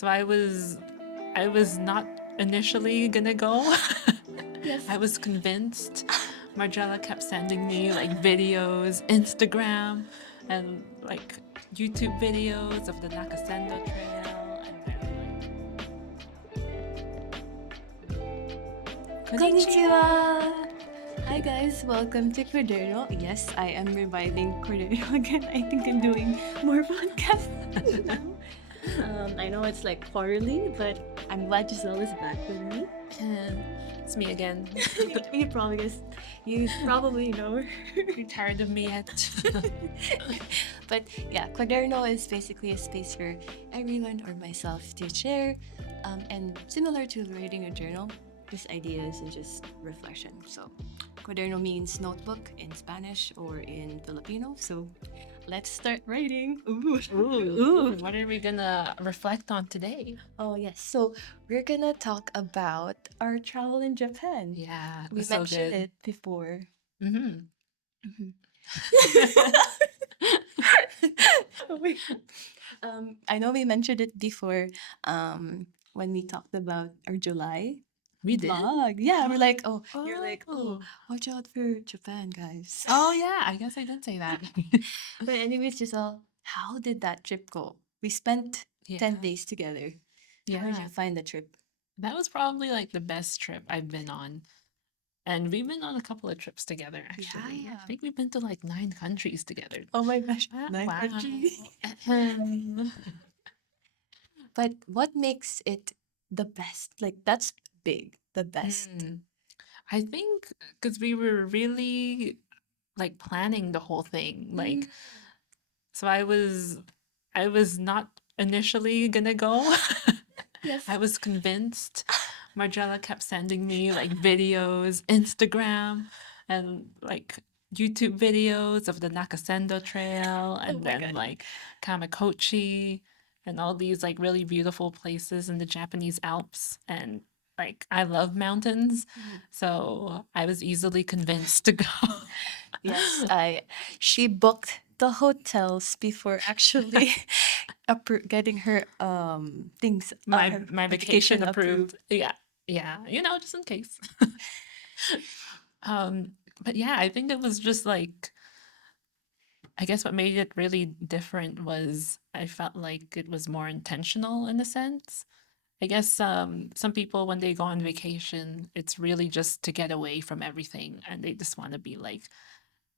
So I was not initially gonna go. Yes. I was convinced. Margella kept sending me like videos, Instagram, and like YouTube videos of the Nakasendo Trail, and then like Konnichiwa! Konnichiwa. Hi guys, welcome to CUADERNO. Yes, I am reviving CUADERNO again. I think I'm doing more podcasts now. I know it's like quarterly, but I'm glad Giselle is back with me. And it's me again. You probably know. You tired of me yet? But yeah, Quaderno is basically a space for everyone or myself to share. And similar to writing a journal, just ideas and just reflection. So, Quaderno means notebook in Spanish or in Filipino. So, let's start writing. Ooh. Ooh, what are we gonna reflect on today? Oh, yes. So, we're gonna talk about our travel in Japan. Yeah, it We was so mentioned good. it before. Mm-hmm. Mhm. I know we mentioned it before when we talked about our July We did? vlog. Yeah, we're like, oh, you're like, Oh. watch out for Japan, guys. Oh yeah, I guess I did say that. But anyways, Giselle, how did that trip go? We spent 10 Yeah. days together. How did Yeah. you find the trip? That was probably like the best trip I've been on. And we've been on a couple of trips together, actually. Yeah. I think we've been to like 9 countries together. Oh my gosh, Wow. 9 countries. Ahem. But what makes it the best? Like, that's big, the best. Mm. I think because we were really like planning the whole thing. Like, so I was not initially gonna go. Yes. I was convinced. Margella kept sending me like videos, Instagram, and like YouTube videos of the Nakasendo Trail, Oh and my then God. like Kamakochi, and all these like really beautiful places in the Japanese Alps. And like I love mountains, so I was easily convinced to go. Yes, she booked the hotels before actually getting her things her My vacation vacation approved. approved. Yeah, yeah, just in case. Um, but yeah, I think it was just like I guess what made it really different was I felt like it was more intentional in a sense. I guess some people, when they go on vacation, it's really just to get away from everything and they just want to be like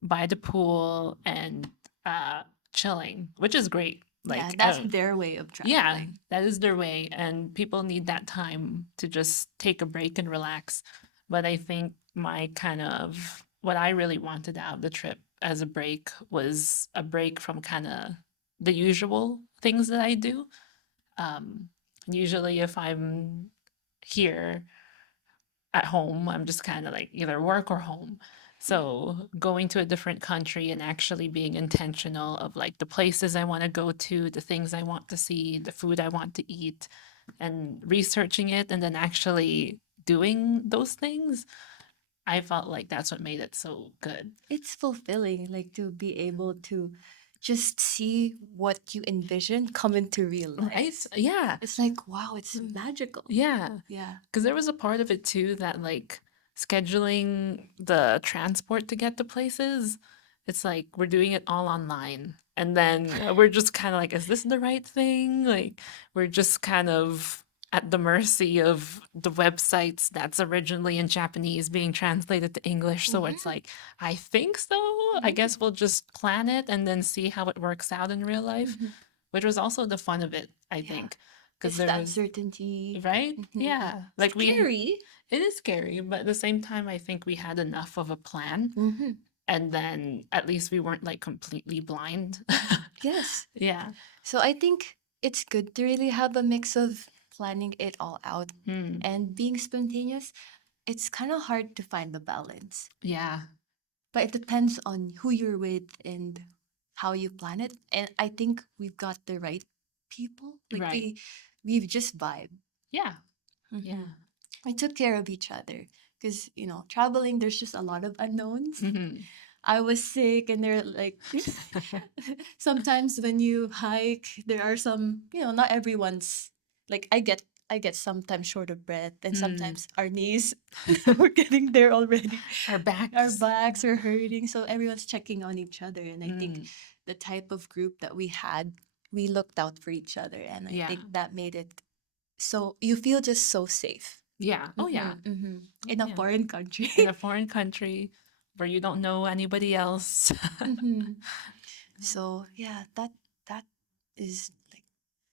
by the pool and uh, chilling, which is great. Yeah, Like, that's their way of yeah, traveling. that is their way. And people need that time to just take a break and relax. But I think my kind of what I really wanted out of the trip as a break was a break from kind of the usual things that I do. Um, Usually, if I'm here at home, I'm just kind of like either work or home. So going to a different country and actually being intentional of like the places I want to go to, the things I want to see, the food I want to eat, and researching it and then actually doing those things, I felt like that's what made it so good. It's fulfilling, like to be able to just see what you envision come into real Right? life. Yeah. It's like, wow, it's magical. Yeah. Yeah. Because there was a part of it too that like scheduling the transport to get to places, it's like we're doing it all online. And then we're just kind of like, is this the right thing? Like, we're just kind of at the mercy of the websites that's originally in Japanese being translated to English. So it's like, I think so. I guess we'll just plan it and then see how it works out in real life, which was also the fun of it, I think. Because It's there the was, uncertainty. right? Yeah. Like Scary. it is scary, but at the same time, I think we had enough of a plan. Mm-hmm. And then at least we weren't like completely blind. Yes. Yeah. So I think it's good to really have a mix of planning it all out Hmm. and being spontaneous. It's kind of hard to find the balance, Yeah. but it depends on who you're with and how you plan it. And I think we've got the right people. Like Right. we've just vibed. Yeah. Mhm. Yeah. We took care of each other because traveling there's just a lot of unknowns. Mhm. I was sick, and they're like, sometimes when you hike, there are some, not everyone's. like I get sometimes short of breath, and Mm. sometimes our knees we're getting there already. Our Our backs. backs are hurting, so everyone's checking on each other. And I think Mm. the type of group that we had, we looked out for each other, and I Yeah. think that made it so you feel just so safe. Yeah. Oh, yeah. Oh, In a yeah. foreign country. In a foreign country where you don't know anybody else. Mhm. So yeah, that is like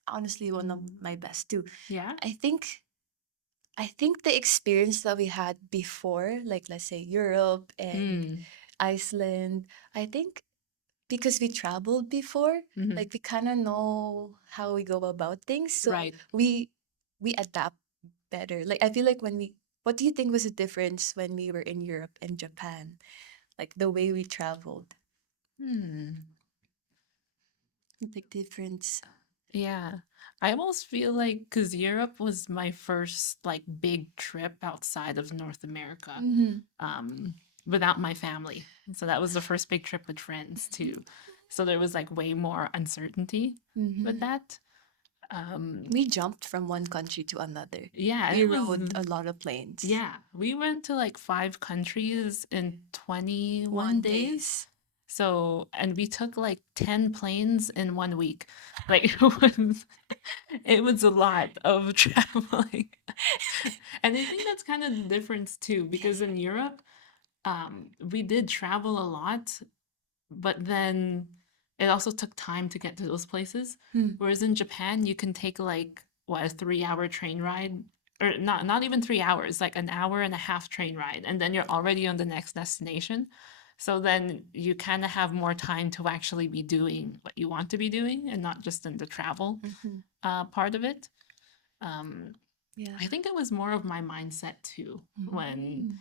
honestly one of my best too. Yeah. I think I think the experience that we had before, like let's say Europe and Mm. Iceland, I think because we traveled before, Hmm. like we kind of know how we go about things, so Right. we adapt better. Like I feel like when we what do you think was the difference when we were in Europe and Japan? Like the way we traveled. Hmm. The difference. Yeah. I almost feel like because Europe was my first like big trip outside of North America, Mm-hmm. um, without my family. So that was the first big trip with friends too. So there was like way more uncertainty with Mm-hmm. that. Um, We jumped from one country to another. yeah, We it was. rode a lot of planes. Yeah, we went to like 5 countries in 21 One days. days. So, and we took like 10 planes in 1 week. Like it was a lot of traveling. And I think that's kind of the difference too, because in Europe, we did travel a lot, but then it also took time to get to those places. Hmm. Whereas in Japan, you can take like what, a 3 hour train ride, or not even 3 hours, like an hour and a half train ride, and then you're already on the next destination. So then you kind of have more time to actually be doing what you want to be doing, and not just in the travel Mm-hmm. part of it. Um, Yeah. I think it was more of my mindset too Mm.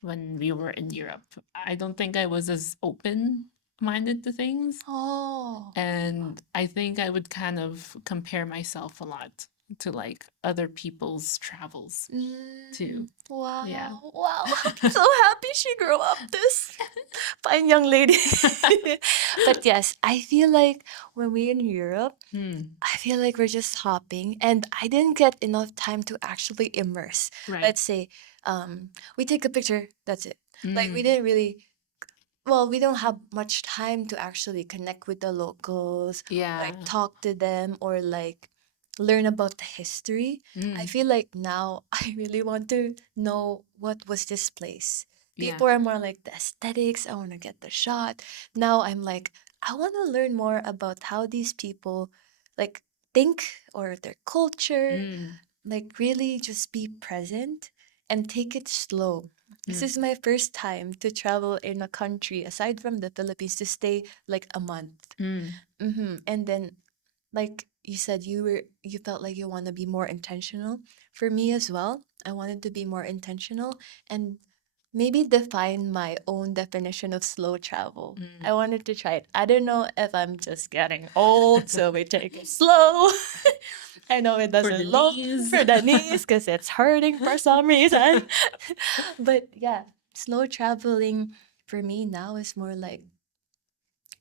when we were in Europe. I don't think I was as open minded to things. Oh. And I think I would kind of compare myself a lot to like other people's travels too. Yeah. Wow. Wow. I'm so happy she grew up this fine young lady. But yes, I feel like when we're in Europe, Hmm. I feel like we're just hopping, and I didn't get enough time to actually immerse. Right. Let's say, we take a picture, that's it. Like we Mm. didn't really well, we don't have much time to actually connect with the locals, Yeah. like talk to them or like learn about the history. I Mm. feel like now I really want to know what was this place. Yeah. Before I'm more like the aesthetics, I want to get the shot. Now I'm like, I want to learn more about how these people like think or their culture, Mm. like really just be present and take it slow. This Mm. is my first time to travel in a country aside from the Philippines to stay like a month. Mm. And then, like you said, you felt like you want to be more intentional. For me as well, I wanted to be more intentional and maybe define my own definition of slow travel. I Mm. wanted to try it. I don't know if I'm just getting old, so we take it slow. I know it For the doesn't look knees. for the knees because it's hurting for some reason. But yeah, slow traveling for me now is more like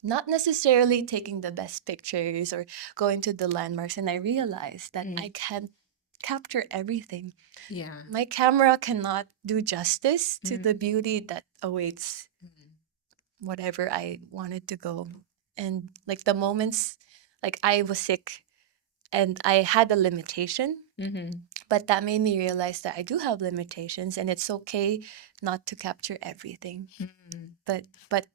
not necessarily taking the best pictures or going to the landmarks. And I realized that I Mm. can't capture everything. Yeah. My camera cannot do justice to Mm. the beauty that awaits Mm. whatever I wanted to go. And like the moments, like I was sick and I had a limitation, Mm-hmm. but that made me realize that I do have limitations and it's okay not to capture everything. Mm. But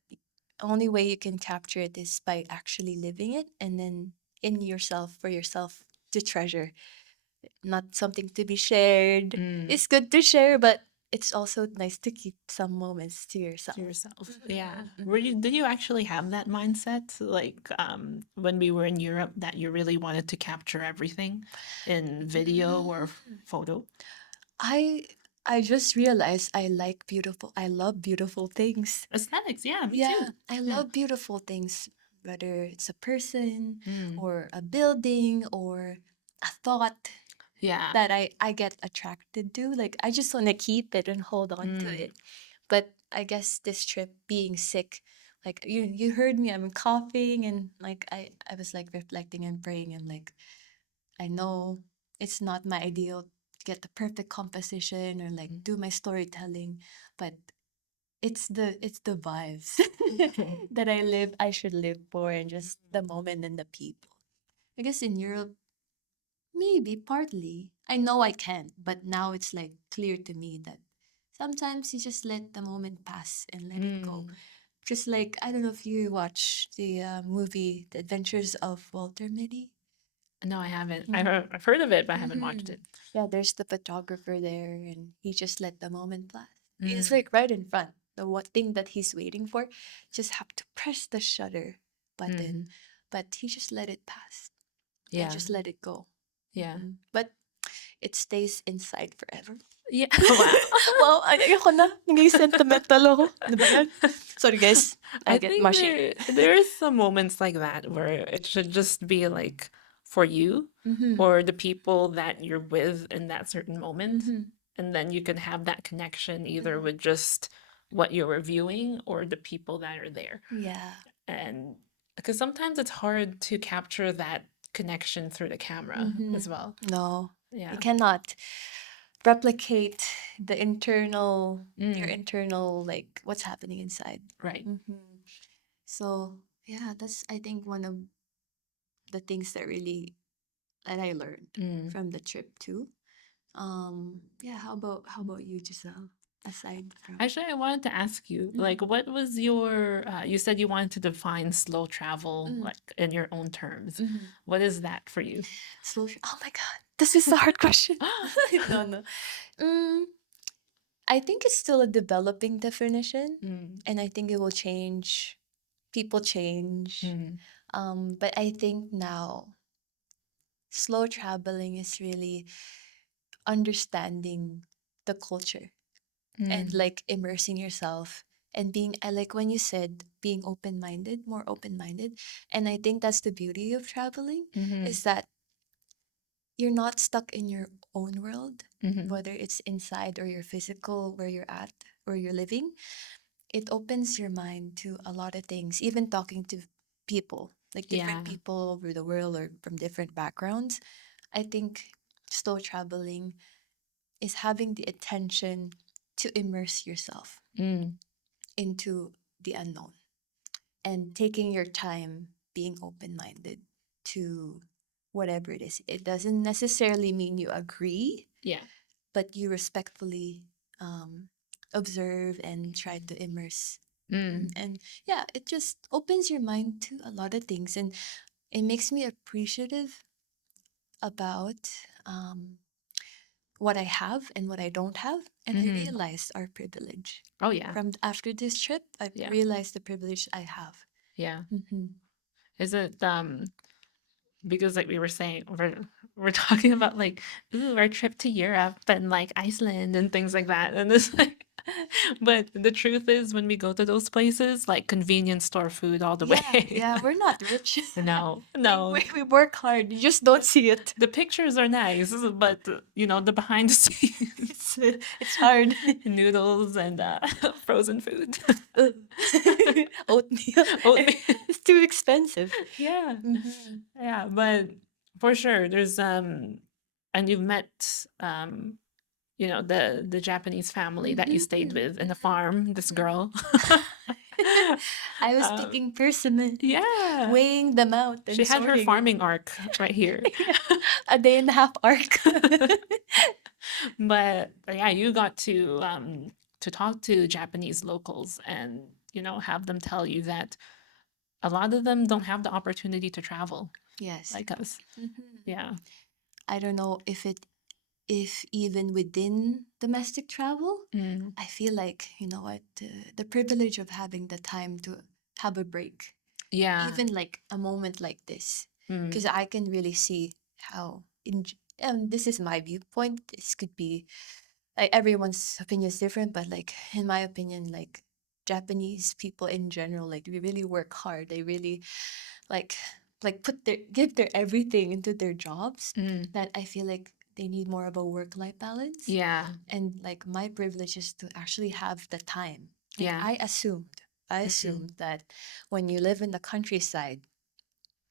only way you can capture it is by actually living it and then in yourself for yourself to treasure, not something to be shared. Mm. It's good to share, but it's also nice to keep some moments to To yourself. yourself. Yeah. Were Mhm. you did you actually have that mindset like when we were in Europe that you really wanted to capture everything in video or Mm. photo? I I just realized I love beautiful things. Aesthetics, yeah, me too. Yeah, I Yeah. love beautiful things, whether it's a person Mm. or a building or a thought Yeah. that I get attracted to. Like I just want to keep it and hold on to Mm. it. But I guess this trip being sick, like you heard me, I'm coughing and like I was like reflecting and praying and like I know It's not my ideal to get the perfect composition or like do my storytelling, but it's the vibes that I should live for, and just the moment and the people. I guess in Europe, maybe partly. I know I can, but now it's like clear to me that sometimes you just let the moment pass and let it go. Mm. Just like, I don't know if you watch the movie The Adventures of Walter Mitty. No, I haven't. Mm. I've heard of it, but I haven't watched Mm-hmm. it. Yeah, there's the photographer there, and he just let the moment pass. It's Mm. like right in front. The what thing that he's waiting for, just have to press the shutter button, Mhm. but he just let it pass and Yeah. just let it go. Yeah. But it stays inside forever. Yeah. Wow. Wow, ayoko na. Naging sentimental ako. Ano ba yan? Sorry guys, I I get think mushy. there is some moments like that where it should just be like for you Mm-hmm. or the people that you're with in that certain moment. Mm-hmm. And then you can have that connection either Mm-hmm. with just what you're reviewing or the people that are there. Yeah. And because sometimes it's hard to capture that connection through the camera Mm-hmm. as well. No, you Yeah. cannot replicate the your Mm, internal, like what's happening inside. right. Mm-hmm. So yeah, that's I think one of the things that I learned Mm. from the trip too. Yeah, how about you, Giselle? Aside from Actually, I wanted to ask you, like, mm-hmm. what was your, you said you wanted to define slow travel, Mm, like, in your own terms. mm-hmm. What is that for you? Oh my god, this is a hard question. No, no. Mm, I think it's still a developing definition, Mm, and I think it will change. People change. mm, But I think now slow traveling is really understanding the culture and mm, like immersing yourself and being like when you said being open-minded, more open-minded. And I think that's the beauty of traveling, mm, is that you're not stuck in your own world, mm, whether it's inside or your physical where you're at or you're living. It opens your mind to a lot of things, even talking to people, like different yeah. people over the world or from different backgrounds. I think slow traveling is having the attention to immerse yourself Mm, into the unknown and taking your time, being open minded to whatever it is. It doesn't necessarily mean you agree, yeah. but you respectfully um, observe and try to immerse. Mm, And yeah, it just opens your mind to a lot of things, and it makes me appreciative about what I have and what I don't have. And I mm. realized our privilege. Oh, yeah. From after this trip, I've Yeah. realized the privilege I have. Yeah. Mm-hmm. Is it, because like we were saying, we're talking about like, ooh, our trip to Europe and like Iceland and things like that. And it's like, but the truth is when we go to those places, like convenience store food all the Yeah, way. yeah, we're not rich. No, we, no. we, we work hard. You just don't see it. The pictures are nice, but you know, the behind the scenes It's hard. noodles and frozen food. Ugh. Oatmeal. Oatmeal. It's too expensive. Yeah. Mm-hmm. Yeah, but for sure there's and you've met you know, the Japanese family that you stayed Mm-hmm. with in the farm, this girl. I was um, picking persimmon, yeah. weighing them out She and had her sorting it. farming arc right here. Yeah, a day and a half arc. But yeah, you got to talk to Japanese locals and, you know, have them tell you that a lot of them don't have the opportunity to travel Yes. like us. Hmm. Yeah. I don't know if even within domestic travel, Mm. I feel like, you know what, the privilege of having the time to have a break, Yeah. even like a moment like this, Mm. because I can really see how and this is my viewpoint. This could be like everyone's opinion is different, but like in my opinion, like Japanese people in general, like we really work hard. They really like put their give their everything into their jobs, Mm. that I feel like they need more of a work life balance. Yeah. And like my privilege is to actually have the time. Like Yeah. I Mm. assumed that when you live in the countryside,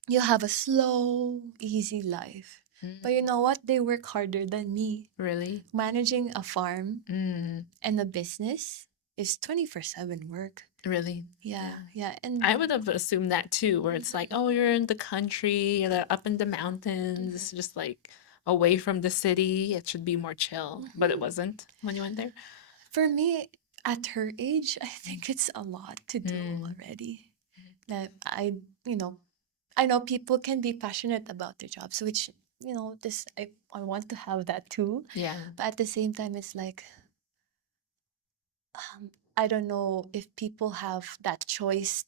you'll have a slow, easy life. But you know what? They work harder than me. Really? Managing a farm Mm, and a business is 24/7 work. really? Yeah, Yeah. yeah. And I would have assumed that too, where it's like, oh, you're in the country, you're up in the mountains, it's Mhm. just like away from the city. It should be more chill, but it Mhm. wasn't when you went there. For me, at her age, I think it's a lot to do Mm, already. That you know, I know people can be passionate about their jobs, which, this I want to have that too. yeah. But at the same time, it's like, I don't know if people have that choice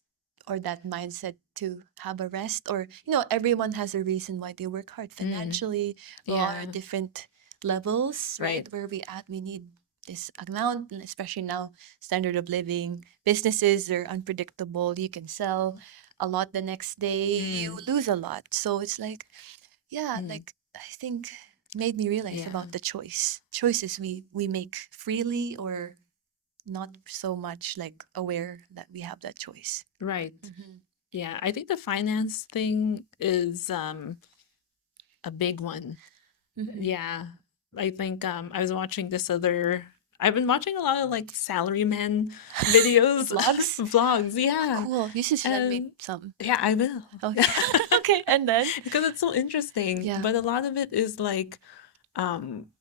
or that mindset to have a rest, or everyone has a reason why they work hard Mm, financially. We all are yeah. different levels, right? Right. Where we at, we need this amount, and especially now, standard of living, businesses are unpredictable. You can sell a lot the next day, you Mm, lose a lot. So it's like, yeah, mm, like, I think made me realize yeah. about the choices we make freely, or not so much like aware that we have that choice. Right. Mm-hmm. Yeah. I think the finance thing is a big one. Mm-hmm. Yeah. I think I was watching this other I've been watching a lot of like salaryman videos, Vlogs? vlogs, Ah, yeah. cool. You should send me And some. yeah, I will. Okay. Okay. And then? Because it's so interesting. Yeah. But a lot of it is like um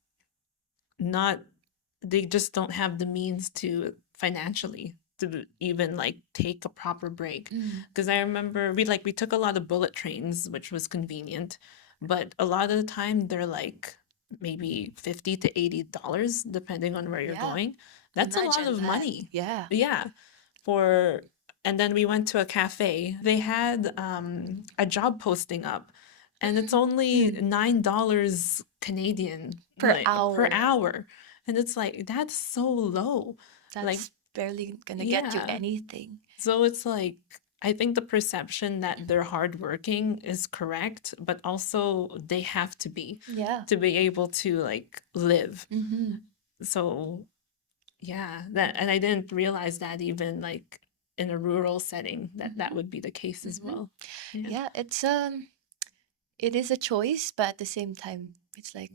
not they just don't have the means to financially to even like take a proper break. Mm. Because I remember we took a lot of bullet trains, which was convenient, but a lot of the time they're like maybe 50 to $80 depending on where you're Yeah. going. That's a lot Imagine of that. money. Yeah. Yeah. For and then we went to a cafe. They had a job posting up, and it's only Mm. $9 Canadian Per like per hour. hour. And it's like that's so low. Like, That's barely gonna get you yeah. anything. So it's like I think the perception that they're hardworking is correct, but also they have Yeah. to be able to like live. Mm-hmm. So yeah, that and I didn't realize that even like in a rural setting that that Mm-hmm. would be the case as Mm-hmm. well. Yeah, Yeah, it is a choice, but at the same time, it's like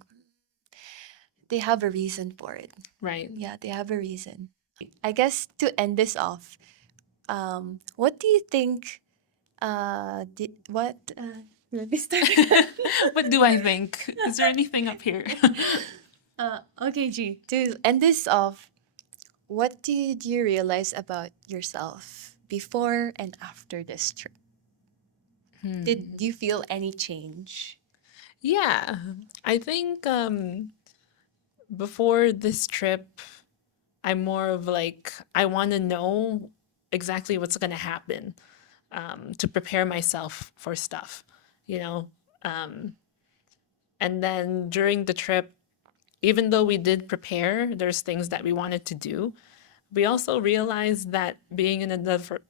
they have a reason for it. right. Yeah, they have a reason. I guess to end this off, what do you think? Did what? Let me start again. What do I think? Is there anything up here? Okay, G. To end this off, what did you realize about yourself before and after this trip? Did Hmm. you feel any change? Yeah, I think before this trip, I'm more of like I want to know exactly what's going to happen to prepare myself for stuff, you know. Um, and then during the trip, even though we did prepare, there's things that we wanted to do. We also realized that being in a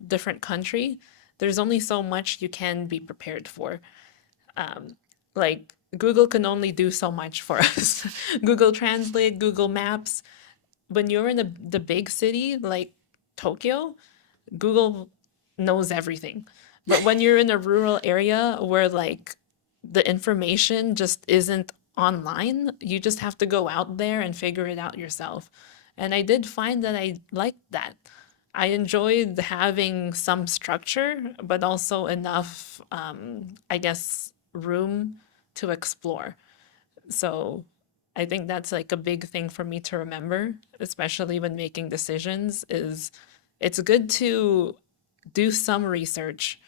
different country, there's only so much you can be prepared for. Like Google can only do so much for us. Google Translate, Google Maps. When you're in the big city like Tokyo, Google knows everything. But when you're in a rural area where like the information just isn't online, you just have to go out there and figure it out yourself. And I did find that I liked that. I enjoyed having some structure, but also enough, I guess, room to explore. So I think that's like a big thing for me to remember, especially when making decisions, is it's good to do some research,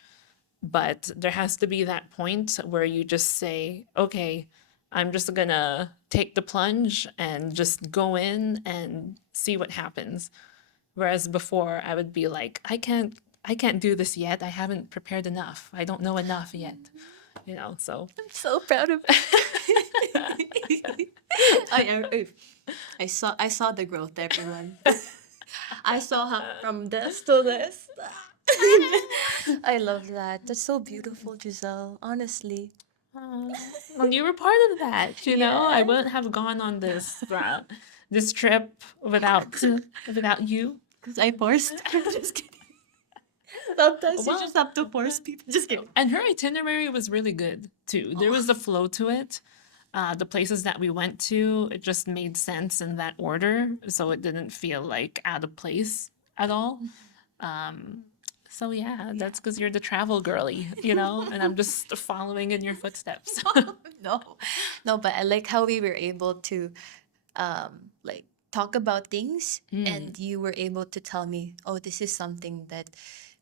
but there has to be that point where you just say, okay, I'm just gonna take the plunge and just go in and see what happens. Whereas before I would be like, I can't do this yet. I haven't prepared enough. I don't know enough yet. So I'm so proud of I saw the growth, everyone. I saw how from this to this. I love that. That's so beautiful, Giselle. Honestly. well, you were part of that. I Yes. wouldn't have gone on this trip without you. Because I forced. Just kidding. Sometimes you Well, just have to force people. Just kidding. and her itinerary was really good too. There Oh, was a flow to it. the places that we went to, it just made sense in that order. So it didn't feel like out of place at all. Um, so yeah, Yeah. that's because you're the travel girly, you know, and I'm just following in your footsteps. No, no, but I like how we were able to like talk about things, Mm, and you were able to tell me, oh, this is something that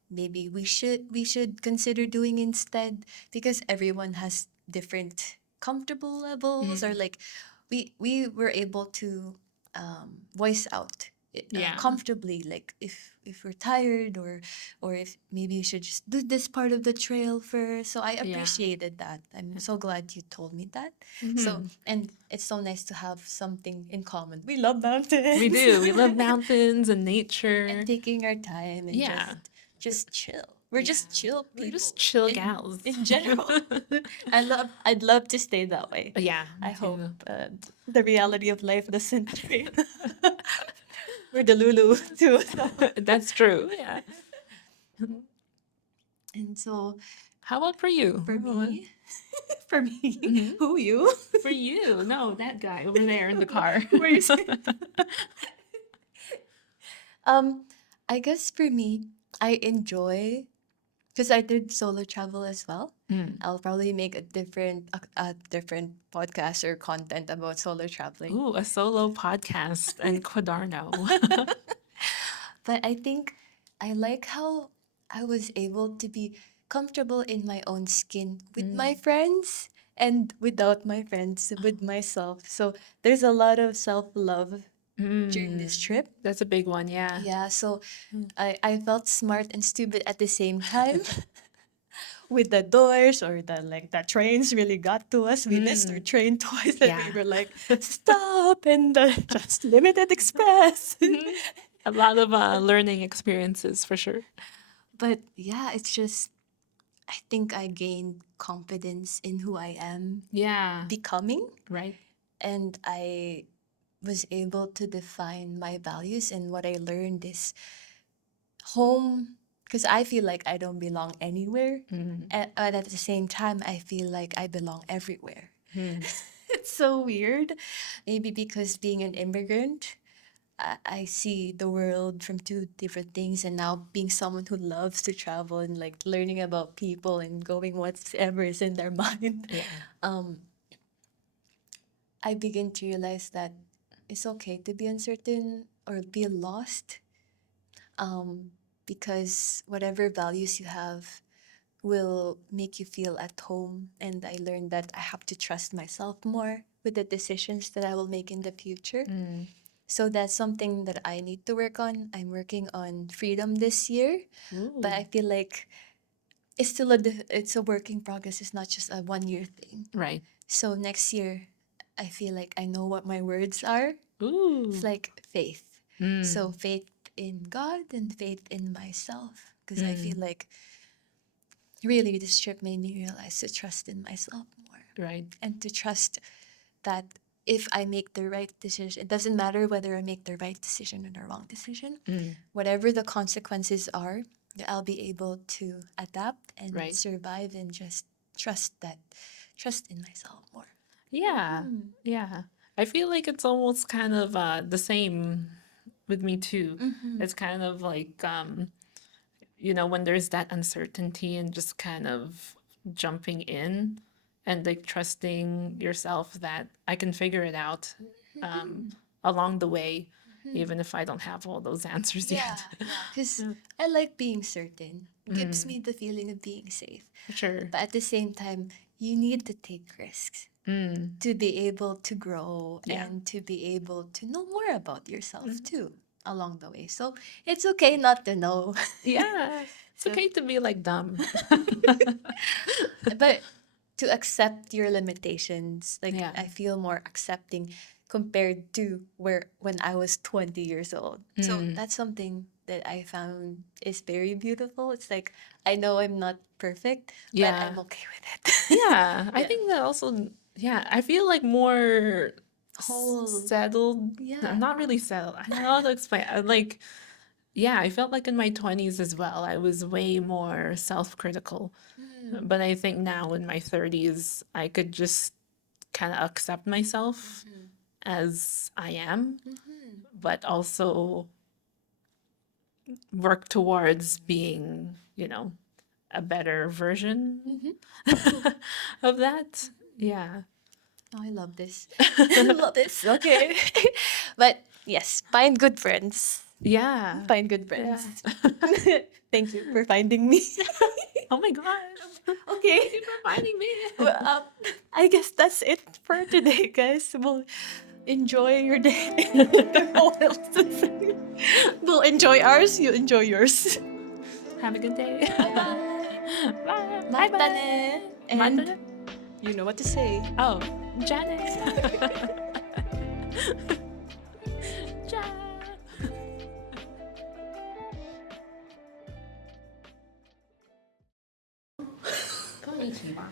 maybe we should consider doing instead, because everyone has different comfortable levels, or mm, like we were able to voice out yeah, comfortably, like if we're tired, or if maybe you should just do this part of the trail first. So I yeah. appreciated that. I'm so glad you told me that. So, Hmm. and it's so nice to have something in common. We love We mountains. do. We love mountains and And nature. taking our time and Yeah. just chill. We're Yeah. just chill We're just people chill gals. in general. I'd love to stay that way. Yeah, I me hope too. the reality of life doesn't train. We're the Lulu too. So. That's true. Yeah. And so How about for you? for me, for me, Mhm. who you? For you? No, that guy over there in the car. Where you say? Um, I guess for me, I enjoy, because I did solo travel as well. Mm. I'll probably make a different podcast or content about solo traveling. Ooh, a solo podcast and Quadarno. But I think I like how I was able to be comfortable in my own skin with my Mm. friends and without my friends, with myself. So there's a lot of self love during Mm. this trip. That's a big one, yeah. Yeah, so Mm. I felt smart and stupid at the same time. With the doors, or the like the trains really got to us. We missed our Mm. train twice, and Yeah. we were like, stop, and just limited express. Mhm. A lot of learning experiences for sure. But yeah, it's just, I think I gained confidence in who I am Yeah, becoming, right. and I was able to define my values, and what I learned is home, because I feel like I don't belong anywhere. Mm. But at the same time, I feel like I belong everywhere. Mm. It's so weird. Maybe because being an immigrant, I see the world from two different things. And now being someone who loves to travel and like learning about people and going whatever is in their mind, Yeah. um, I begin to realize that it's okay to be uncertain or be lost, um, because whatever values you have will make you feel at home. And I learned that I have to trust myself more with the decisions that I will make in the future. Mm. So that's something that I need to work on. I'm working on freedom this year, but Ooh. I feel like it's still it's a work in progress. It's not just a 1 year thing. Right. So next year, I feel like I know what my words are. It's Ooh. like faith. Mm. So faith in God and faith in myself, because I feel Mm. like really this trip made me realize to trust in myself more, Right. and to trust that if I make the right decision, it doesn't matter whether I make the right decision or the wrong decision. Mm. Whatever the consequences are, that I'll be able to adapt and Right. survive, and just trust that, trust in myself more. Yeah. Yeah. I feel like it's almost kind of the same with me too. Mm-hmm. It's kind of like you know, when there's that uncertainty and just kind of jumping in and like trusting yourself that I can figure it out um along the way, even if I don't have all those answers Yeah, yet. yeah. Because I like being certain. It gives Mm, me the feeling of being safe. for sure. But at the same time, you need to take risks Mm, to be able to grow yeah. and to be able to know more about yourself too along the way. So it's okay not to know. Yeah. It's So, okay to be like dumb. but to accept your limitations, like Yeah. I feel more accepting compared to where when I was 20 years old. So Mm. that's something that I found is very beautiful. It's like I know I'm not perfect, but Yeah. I'm okay with it. Yeah. I Yeah. think that also, yeah, I feel like more Whole. settled. No, Yeah. not really settled. I don't know how to explain. Like, yeah, I felt like in my 20s as well, I was way more self critical. Mm. But I think now in my 30s, I could just kind of accept myself as I am, but also work towards being, a better version of that. Yeah. Oh, I love this. I love this. Okay. But yes, find good friends. Yeah. Find good friends. Thank you for finding me. Oh my God. Okay. Thank you for finding me. Well, I guess that's it for today, guys. We'll enjoy your day. What else to say? We'll enjoy ours. You enjoy yours. Have a good day. Bye. Bye. Mata Bye. ne. Mata And na. you know what to say. Oh, Janet. Ja. Konnichiwa.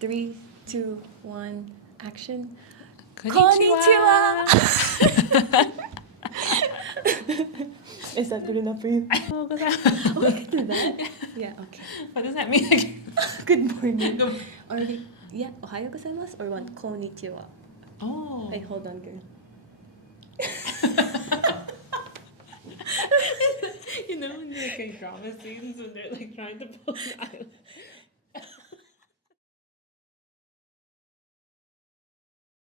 3, 2, 1, action. Konnichiwa. Is that good enough for you? Oh, We can do that. Yeah, okay. what does that mean again? Good morning. Good- Or yeah, ohayo gozaimasu or one konnichiwa. Oh. Wait, hold on, girl. You know, in like drama scenes when they're like trying to pull the eyelid.